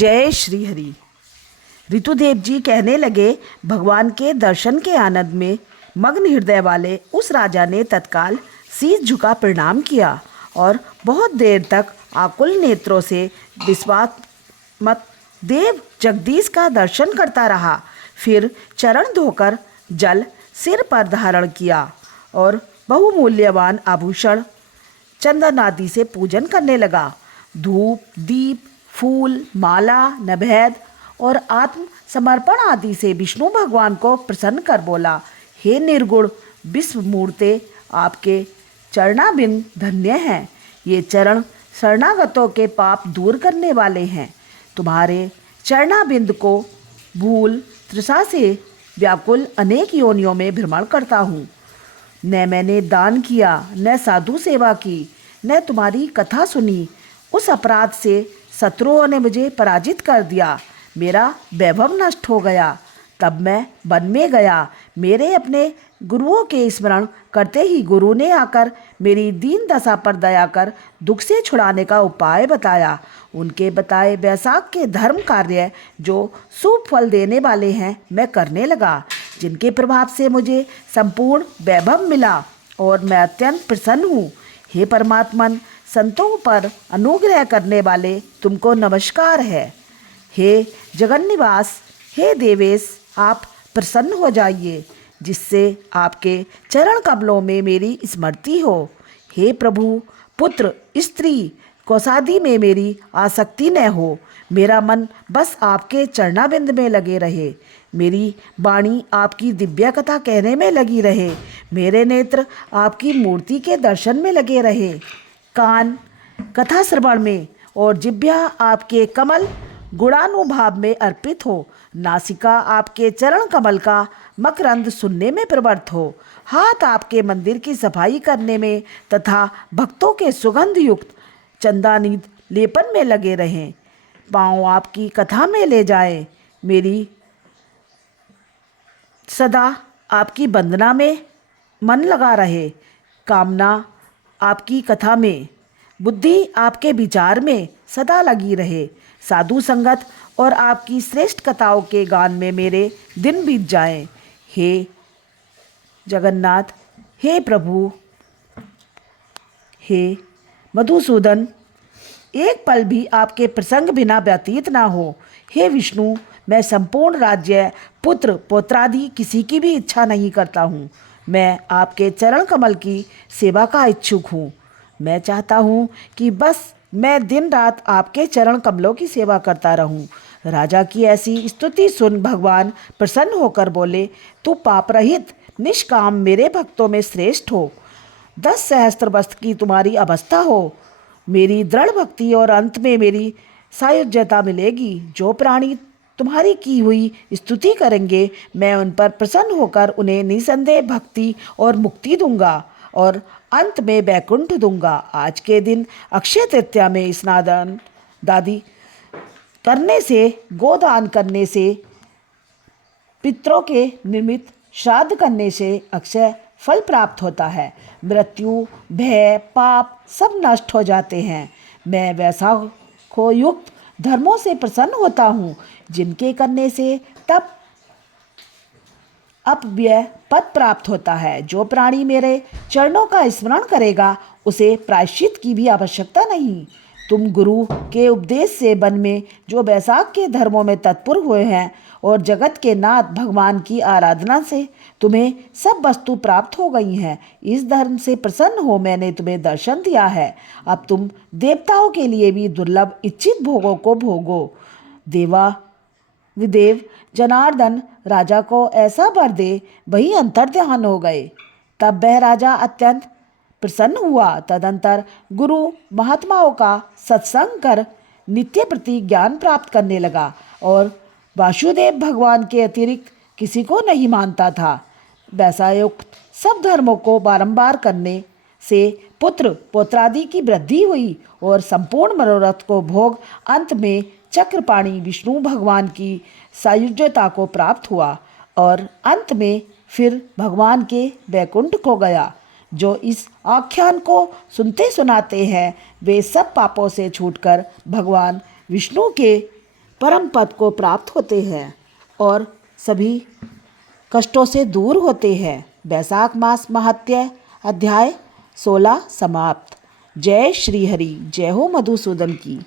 जय श्री हरि। ऋतुदेव जी कहने लगे, भगवान के दर्शन के आनंद में मग्न हृदय वाले उस राजा ने तत्काल शीश झुका प्रणाम किया और बहुत देर तक आकुल नेत्रों से विश्वात्मक देव जगदीश का दर्शन करता रहा। फिर चरण धोकर जल सिर पर धारण किया और बहुमूल्यवान आभूषण चंदन आदि से पूजन करने लगा। धूप, दीप, फूल, माला, नैवेद्य और आत्म समर्पण आदि से विष्णु भगवान को प्रसन्न कर बोला, हे निर्गुण विश्व मूर्ते, आपके चरणाबिंद धन्य हैं। ये चरण शरणागतों के पाप दूर करने वाले हैं। तुम्हारे चरणाबिंद को भूल तृषा से व्याकुल अनेक योनियों में भ्रमण करता हूँ। न मैंने दान किया, न साधु सेवा की, न तुम्हारी कथा सुनी। उस अपराध से शत्रुओं ने मुझे पराजित कर दिया। मेरा वैभव नष्ट हो गया। तब मैं वन में गया। मेरे अपने गुरुओं के स्मरण करते ही गुरु ने आकर मेरी दीन दशा पर दया कर दुख से छुड़ाने का उपाय बताया। उनके बताए वैशाख के धर्म कार्य जो शुभ फल देने वाले हैं मैं करने लगा, जिनके प्रभाव से मुझे संपूर्ण वैभव मिला और मैं अत्यंत प्रसन्न हूँ। हे परमात्मन, संतों पर अनुग्रह करने वाले तुमको नमस्कार है। हे जगन्निवास, हे देवेश, आप प्रसन्न हो जाइए, जिससे आपके चरण कमलों में मेरी स्मृति हो। हे प्रभु, पुत्र, स्त्री, कौसादी में मेरी आसक्ति न हो। मेरा मन बस आपके चरणाबिंद में लगे रहे। मेरी वाणी आपकी दिव्य कथा कहने में लगी रहे। मेरे नेत्र आपकी मूर्ति के दर्शन में लगे रहे। कान कथा श्रवण में और जिह्वा आपके कमल गुणानुभाव में अर्पित हो। नासिका आपके चरण कमल का मकरंद सुनने में प्रवृत्त हो। हाथ आपके मंदिर की सफाई करने में तथा भक्तों के सुगंध युक्त चंदानिध लेपन में लगे रहें। पाँव आपकी कथा में ले जाएं। मेरी सदा आपकी वंदना में मन लगा रहे। कामना आपकी कथा में, बुद्धि आपके विचार में सदा लगी रहे। साधु संगत और आपकी श्रेष्ठ कथाओं के गान में मेरे दिन बीत जाएं। हे जगन्नाथ, हे प्रभु, हे मधुसूदन, एक पल भी आपके प्रसंग बिना व्यतीत ना हो। हे विष्णु, मैं संपूर्ण राज्य, पुत्र, पौत्रादि किसी की भी इच्छा नहीं करता हूँ। मैं आपके चरण कमल की सेवा का इच्छुक हूँ। मैं चाहता हूँ कि बस मैं दिन रात आपके चरण कमलों की सेवा करता रहूं। राजा की ऐसी स्तुति सुन भगवान प्रसन्न होकर बोले, तू पाप रहित निष्काम मेरे भक्तों में श्रेष्ठ हो। 10 सहस्त्र वर्ष की तुम्हारी अवस्था हो। मेरी दृढ़ भक्ति और अंत में मेरी सायुज्यता मिलेगी। जो प्राणी तुम्हारी की हुई स्तुति करेंगे, मैं उन पर प्रसन्न होकर उन्हें निसंदेह भक्ति और मुक्ति दूंगा और अंत में वैकुंठ दूंगा। आज के दिन अक्षय तृतीया में स्नान दादी करने से, गोदान करने से, पितरों के निमित्त श्राद्ध करने से अक्षय फल प्राप्त होता है। मृत्यु, भय, पाप सब नष्ट हो जाते हैं। मैं वैशाखो युक्त धर्मों से प्रसन्न होता हूँ, जिनके करने से तब अपव्यय पद प्राप्त होता है। जो प्राणी मेरे चरणों का स्मरण करेगा, उसे प्रायश्चित की भी आवश्यकता नहीं। तुम गुरु के उपदेश से वन में जो वैशाख के धर्मों में तत्पर हुए हैं और जगत के नाथ भगवान की आराधना से तुम्हें सब वस्तु प्राप्त हो गई हैं, इस धर्म से प्रसन्न हो मैंने तुम्हें दर्शन दिया है। अब तुम देवताओं के लिए भी दुर्लभ इच्छित भोगों को भोगो। विदेव जनार्दन राजा को ऐसा वर दे, वही अंतर्ध्यान हो गए। तब वह राजा अत्यंत प्रसन्न हुआ। तदंतर गुरु महात्माओं का सत्संग कर नित्य प्रति ज्ञान प्राप्त करने लगा और वासुदेव भगवान के अतिरिक्त किसी को नहीं मानता था। वैसायुक्त सब धर्मों को बारंबार करने से पुत्र पौत्रादि की वृद्धि हुई और संपूर्ण मनोरथ को भोग अंत में चक्रपाणी विष्णु भगवान की सायुज्यता को प्राप्त हुआ और अंत में फिर भगवान के वैकुंठ को गया। जो इस आख्यान को सुनते सुनाते हैं, वे सब पापों से छूटकर भगवान विष्णु के परम पद को प्राप्त होते हैं और सभी कष्टों से दूर होते हैं। बैसाख मास महात्म्य अध्याय 16 समाप्त। जय श्री हरि। जय हो मधुसूदन की।